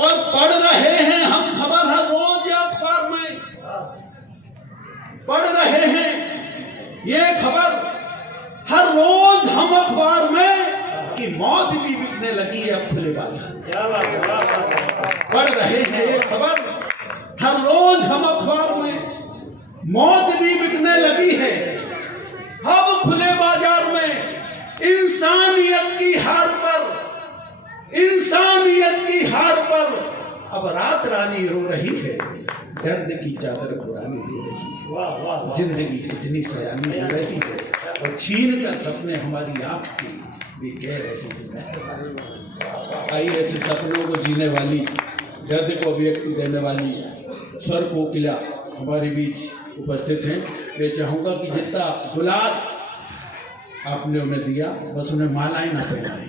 और पढ़ रहे हैं हम खबर हर रोज अखबार में, पढ़ रहे हैं ये खबर हर रोज हम अखबार में कि मौत भी बिकने लगी है अब खुले बाजार। पढ़ रहे हैं ये खबर हर रोज हम अखबार में, मौत भी बिकने लगी है अब खुले बाजार में। इंसानियत की हार पर, इंसानियत की हार पर अब रात रानी रो रही है, दर्द की चादर पुरानी दे रही है। जिंदगी कितनी सयानी हो रही है और छीन कर सपने हमारी आंख की भी कह रही है। आइए ऐसे सपनों को जीने वाली, दर्द को अभिव्यक्ति देने वाली स्वर कोकिला हमारे बीच उपस्थित हैं। मैं चाहूंगा कि जितना गुलाब आपने उन्हें दिया बस उन्हें मालाएं ना पहनाएं,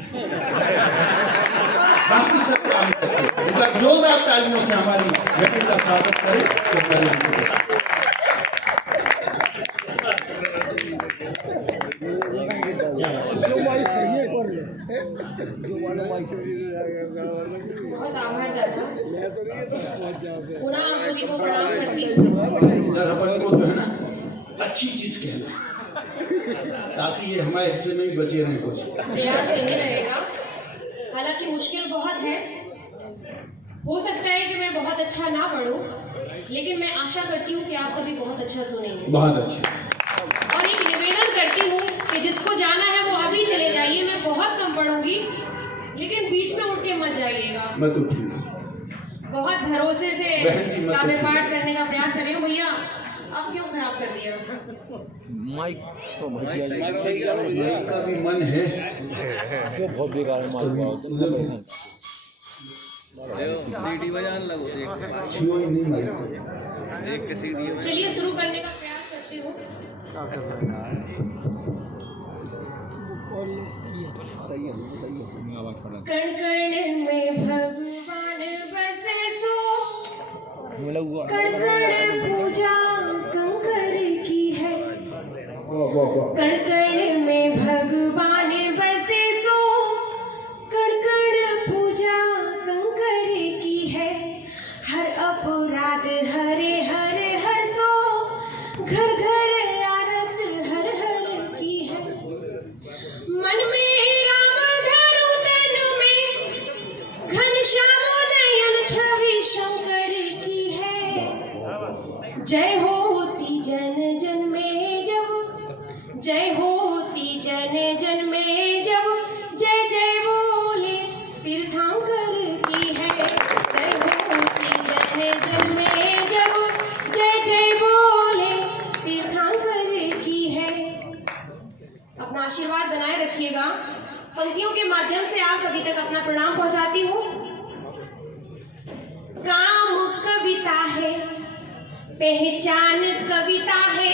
बाकी सब काम करते। एक बार जोरदार तालियों से हमारी बेटी का स्वागत करें तो बहुत आभार दादा, पुनः आप सभी को प्रणाम करती हूँ। अपन को जो है ना अच्छी चीज कहना ताकि ये हमारे हिस्से में भी बचे रहे कुछ। प्रयास यही रहेगा, हालांकि मुश्किल बहुत है। हो सकता है कि मैं बहुत अच्छा ना पढ़ूं, लेकिन मैं आशा करती हूँ कि आप सभी बहुत अच्छा सुनेंगे। बहुत अच्छे। और एक निवेदन करती हूँ कि जिसको जाना है वो अभी चले जाइए। मैं बहुत कम पढ़ूंगी, लेकिन बीच में उठ के मत जाइएगा। मत उठिए। बहुत भरोसे से काव्य पाठ करने का प्रयास कर रही हूँ। भैया अब क्यों खराब कर दिया? माइक तो भैया माइक का भी मन है जो बहुत बेकार है माइक। सीडी बजाने लगो, देख के सीडी। चलिए शुरू करने का प्रयास करती हूँ। कण कण में भगवान बसे तो कण कण पूजा कंकर की है। कण कण में भगवान बसे सो कण कण पूजा कंकर की है। हर अपराध हरे हरे हर सो घर घर आरत हर हर की है। मन में राम धरु तन में घनश्याम नयन छवि शंकर की है। जय होती जन जन में जब, जय होती जन जन में जब, जय जय बोले तीर्थंकर की है। जय होती जन जन में जब, जय जय बोले तीर्थंकर की है। अपना आशीर्वाद बनाए रखिएगा। पंक्तियों के माध्यम से आप सभी तक अपना प्रणाम पहुंचाती हूँ। काम कविता है, पहचान कविता है,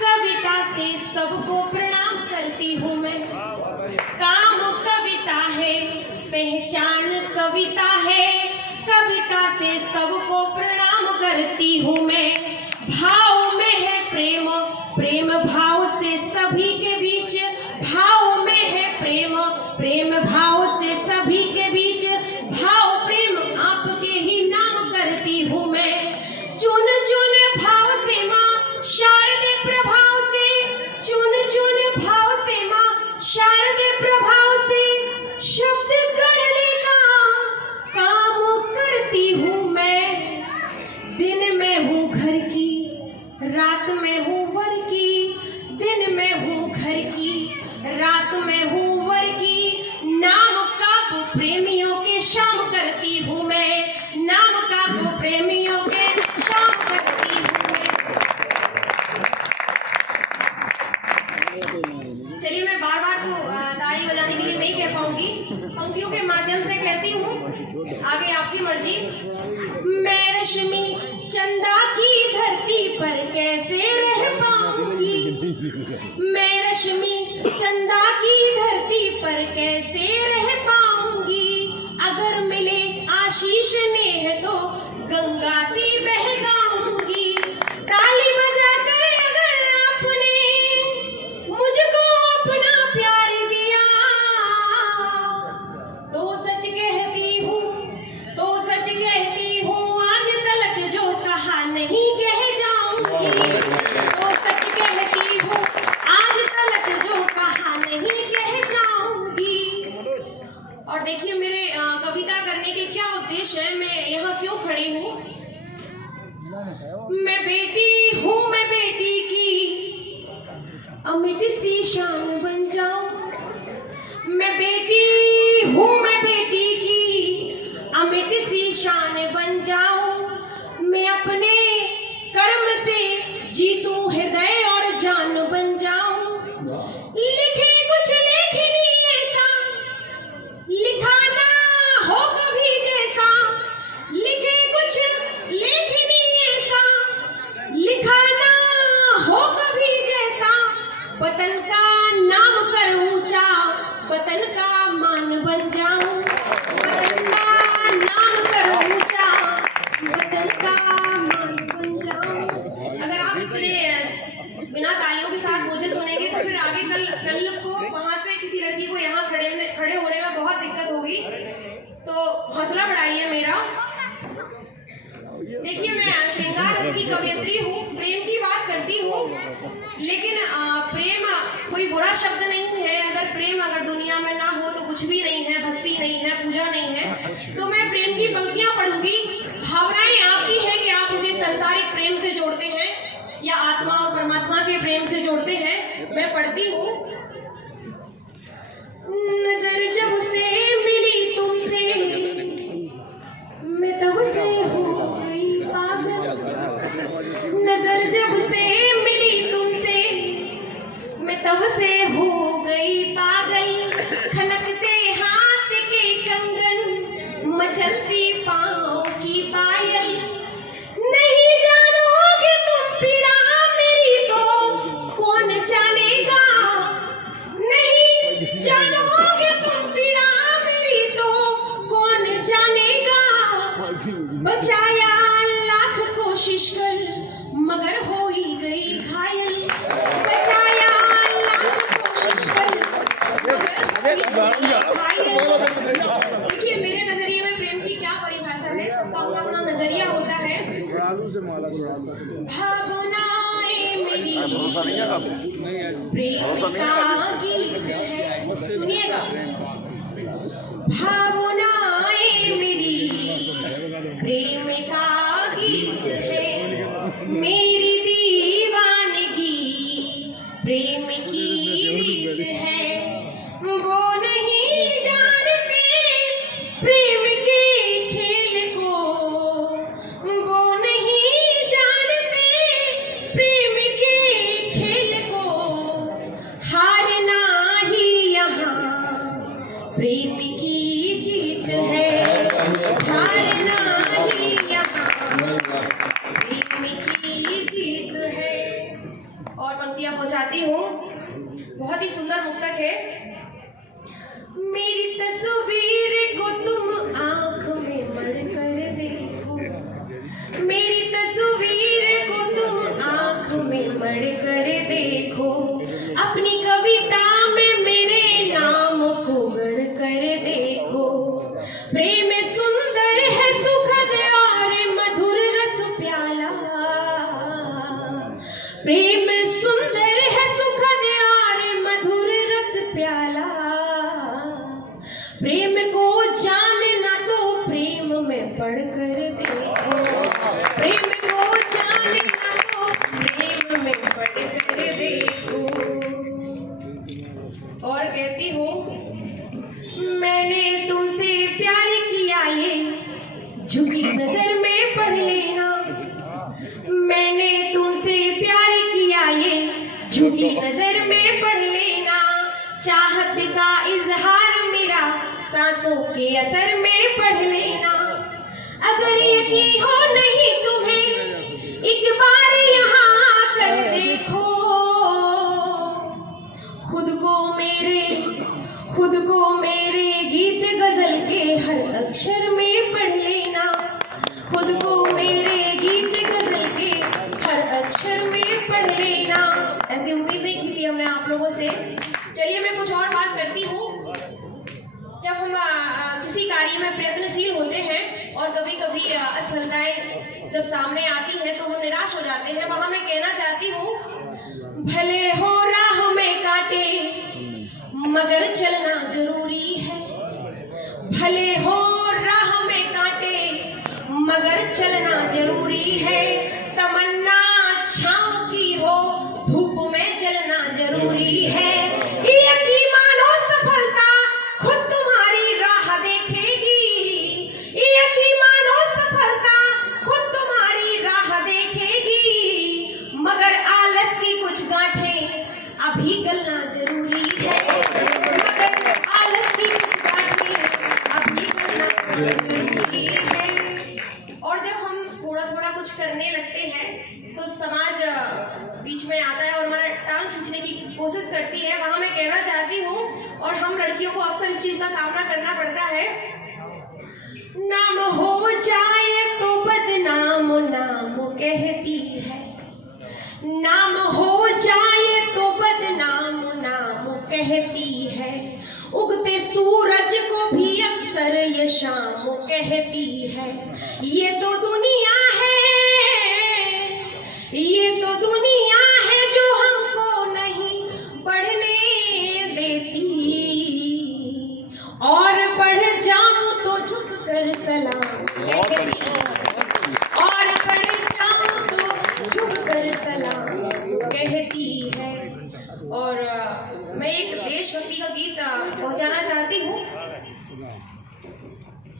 कविता से सबको प्रणाम करती हूँ मैं। काम कविता है, पहचान कविता है, कविता से सबको प्रणाम करती हूँ मैं। भाव में है प्रेम, प्रेम भाव से सभी के बीच, भाव में है प्रेम, प्रेम भाव से सभी के बीच, भाव प्रेम आपके ही नाम करती हूँ मैं। चुन चुन भाव से माँ शारदे प्रभाव से, चुन चुन भाव से माँ शारदे प्रभाव से शब्द गढ़ने का काम करती हूँ मैं। दिन में हूँ घर की, रात में हूँ वर की, दिन में हूँ घर की, रात में हूँ वर की। नाम काव्य प्रेमियों के शाम करती हूँ मैं, नाम काव्य प्रेमियों के शाम करती हूँ मैं। चलिए मैं बार बार तो ताली बजाने के लिए नहीं कह पाऊंगी, पंक्तियों के माध्यम से कहती हूँ, आगे आपकी मर्जी। मैं रश्मि चंदा की धरती पर कैसे रह पाऊंगी, मैं रश्मि चंदा की धरती पर कैसे रह पाऊंगी। अगर मिले आशीष नेह तो गंगा सी बह गाऊंगी। ताली बजा कर अगर आपने मुझको अपना प्यार दिया, तो सच कहती हूँ कविता करने के क्या उद्देश्य है, मैं यहाँ क्यों खड़ी हूँ। मैं बेटी हूँ, मैं बेटी की अमिट सी शान बन जाऊं। मैं बेटी हूँ, मैं बेटी की अमिट सी शान बन जाऊं। मैं अपने कर्म से जीतूं हृदय और जान बन जाऊं। लिखे कुछ लेखनी ऐसा लिखा ना हो कभी जैसा, लिखे कुछ लेखनी ऐसा लिखा ना हो कभी जैसा। वतन का नाम कर ऊंचा, वतन का मान बन जाऊं। वतन का नाम कर ऊंचा, वतन का मान बन जाऊं। अगर आप इतने बिना तालियों के साथ मुझे सुनेंगे तो फिर आगे कल को वहां से किसी लड़की को यहाँ खड़े होने में बहुत दिक्कत होगी, तो हौसला बढ़ाइए मेरा। देखिए, मैं श्रृंगार रस की कवयित्री हूँ, प्रेम की बात करती हूँ, लेकिन प्रेम कोई बुरा शब्द नहीं है। अगर दुनिया में ना हो तो कुछ भी नहीं है, भक्ति नहीं है, पूजा नहीं है। तो मैं प्रेम की पंक्तियां पढ़ूंगी। भावनाएं आपकी है कि आप उसे संसारिक प्रेम से जोड़ते हैं या आत्मा और परमात्मा के प्रेम से जोड़ते हैं। मैं पढ़ती हूँ। नजर जब से मिली तुमसे मैं तब से हो गई पागल। नजर जब से मिली तुमसे मैं तब से हो गई पागल। खनकते हाथ के कंगन, मचलती पाँव की पायल। नहीं जानोगे तुम पीड़ा मेरी तो कौन जानेगा। नहीं जानोगे तुम पीड़ा मेरी तो कौन जानेगा। बचाया लाख कोशिश कर मगर हो ही गई घायल। बचाया लाख कोशिश कर मगर हो ही गई घायल। देखिए, मेरे नजरिए में प्रेम की क्या परिभाषा है, सबका अपना अपना नजरिया होता है। भावनाएं मेरी प्रेम का गीत है, सुनिएगा। भावनाएं मेरी प्रेम का गीत है, मेरी दीवानगी प्रेम की रीत है। वो नहीं जानते प्रेम के खेल को, वो नहीं जानते प्रेम के खेल को। हारना ही यहाँ प्रेम की जीत है, हारना ही यहाँ प्रेम की जीत है। और पंक्तियां पहुंचाती हूँ, बहुत ही सुंदर मुक्तक है। मेरी तस्वीर को तुम आंख में मढ़ कर देखो, मेरी तस्वीर को तुम आंख में मढ़ कर देखो। अपनी कविता में मेरे नाम को गढ़ कर देखो। प्रेम सुंदर है सुखद और मधुर रस प्याला। प्रेम सुंदर है सुखद और मधुर रस प्याला। प्रेम को जानना तो प्रेम में पढ़ कर देखो। प्रेम को जानना तो प्रेम में पढ़ कर देखो। और कहती हूँ, मैंने तुमसे प्यार किया ये झुकी नजर में पढ़ लेना। मैंने तुमसे प्यार किया ये झुकी नजर में पढ़ लेना। चाहत का इजहार मेरा सांसों के असर में पढ़ लेना। अगर यकीन हो नहीं तुम्हें एक बार यहाँ आकर देखो। खुद को मेरे गीत गजल के हर अक्षर में पढ़ लेना। खुद को मेरे गीत गजल के हर अक्षर में पढ़ लेना। ऐसी उम्मीद नहीं की थी हमने आप लोगों से। चलिए, मैं कुछ और बात करती हूँ। जब हम किसी कार्य में प्रयत्नशील होते हैं और कभी कभी असफलताएं जब सामने आती हैं तो हम निराश हो जाते हैं। वहां मैं कहना चाहती हूँ, भले हो राह में कांटे मगर चलना जरूरी है। भले हो मगर चलना जरूरी है। तमन्ना छांव की हो, धूप में जलना जरूरी है। यकीन मानो सफलता खुद तुम्हारी राह देखेगी। यकीन मानो सफलता खुद तुम्हारी राह देखेगी। मगर आलस की कुछ गांठें अभी गलना जरूरी है। मगर आलस की कुछ गांठें अभी गलना जरूरी है। और जब हम थोड़ा थोड़ा कुछ करने लगते हैं तो समाज बीच में आता है और हमारा टांग खींचने की कोशिश करती है। वहां मैं कहना चाहती हूँ, और हम लड़कियों को अक्सर इस चीज का सामना करना पड़ता है, नाम हो जाए तो बदनाम नाम कहती है। नाम हो जाए तो बदनाम नाम कहती है। उगते सूरज को भी अक्सर ये शाम कहती है। ये तो दुनिया है, ये तो दुनिया है जो हमको नहीं बढ़ने देती। और बढ़ जाऊं तो झुक कर सलाम कहती है। और बढ़ जाऊं तो झुक कर सलाम कहती है। और मैं एक देशभक्ति का गीत पहुंचाना चाहती हूँ,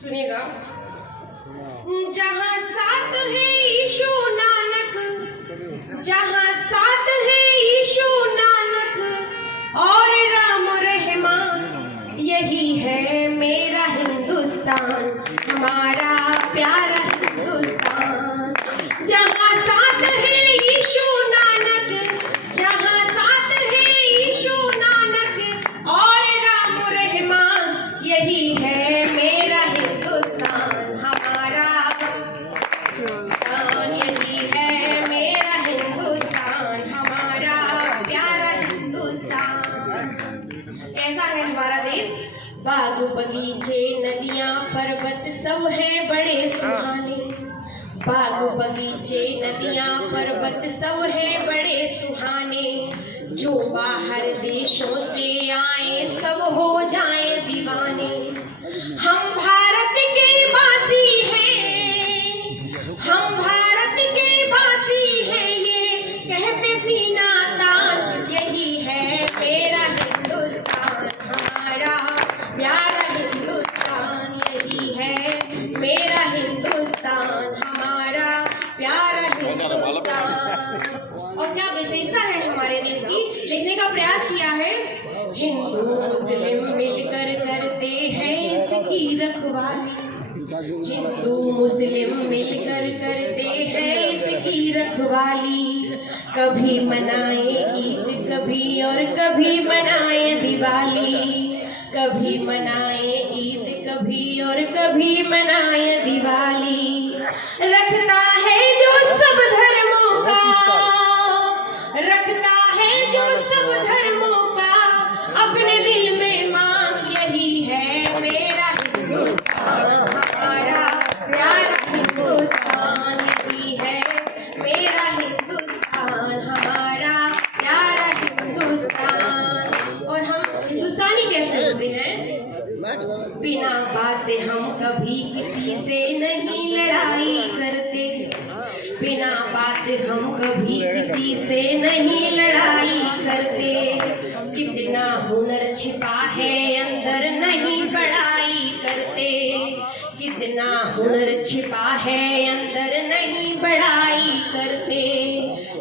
सुनिएगा। जहाँ साथ है यीशु नानक, जहाँ साथ है यीशु नानक और राम रहमान, यही है मेरा हिंदुस्तान, हमारा प्यारा हिंदुस्तान। जहाँ साथ है यीशु नानक, जहाँ साथ है यीशु नानक और राम रहमान, यही है मेरा हिंदुस्तान, हमारा हिंदुस्तान। यही है मेरा हिंदुस्तान, हमारा प्यारा हिंदुस्तान। कैसा है हमारा देश? बाग बगीचे नदियां पर्वत सब हैं बड़े सुहाने। बाग बगीचे नदियां पर्वत सब हैं बड़े सुहाने। जो बाहर देशों से आए सब हो जाए दीवाने। हम भारत के वासी हैं, हम भारत के वासी हैं, ये कहते सीना तान। यही है मेरा हिंदुस्तान, हमारा प्यारा हिंदुस्तान। यही है मेरा हिंदुस्तान, हमारा प्यारा हिंदुस्तान। और क्या विशेषता है हमारे देश की, लिखने का प्रयास किया है। हिंदू मुस्लिम मिलकर करते हैं इसकी रखवाली। हिंदू मुस्लिम मिलकर करते हैं इसकी रखवाली। कभी मनाए ईद कभी और कभी मनाए दिवाली। कभी मनाए ईद कभी और कभी मनाए दिवाली। रखता है जो सब धर्मों का, रखता है जो सब धर्मों का अपने दिल में मान। यही है मेरा हिंदुस्तान, हमारा प्यारा हिंदुस्तान। यही है मेरा हिंदुस्तान, हमारा प्यारा हिंदुस्तान। और हम हिंदुस्तानी कैसे होते हैं? बिना बात हम कभी किसी से नहीं लड़ाई करते। बिना बात हम कभी किसी से नहीं लड़ाई करते। कितना हुनर छिपा है अंदर नहीं बड़ाई करते। कितना हुनर छिपा है अंदर नहीं बड़ाई करते।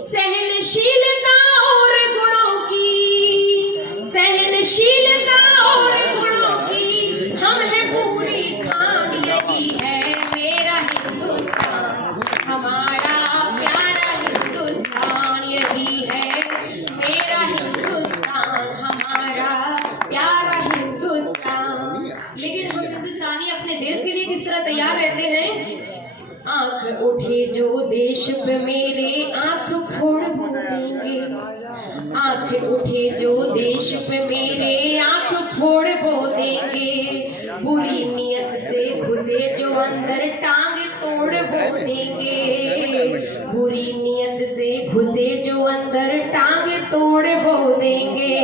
सहनशीलता और गुणों की, सहनशीलता और गुणों की हम हैं पूरी खान। यही है मेरा हिंदुस्तान, हमारा प्यारा हिंदुस्तान। यही है मेरा हिंदुस्तान, हमारा प्यारा हिंदुस्तान। लेकिन हम हिंदुस्तानी अपने देश के लिए किस तरह तैयार रहते हैं? आंख उठे जो देश पे मेरे आंख फोड़ वो देंगे। आंख उठे जो देश पे मेरे आंख फोड़ वो देंगे। बुरी नियत से घुसे जो अंदर टांग तोड़ वो देंगे। बुरी नियत से घुसे जो अंदर टांग तोड़ वो देंगे।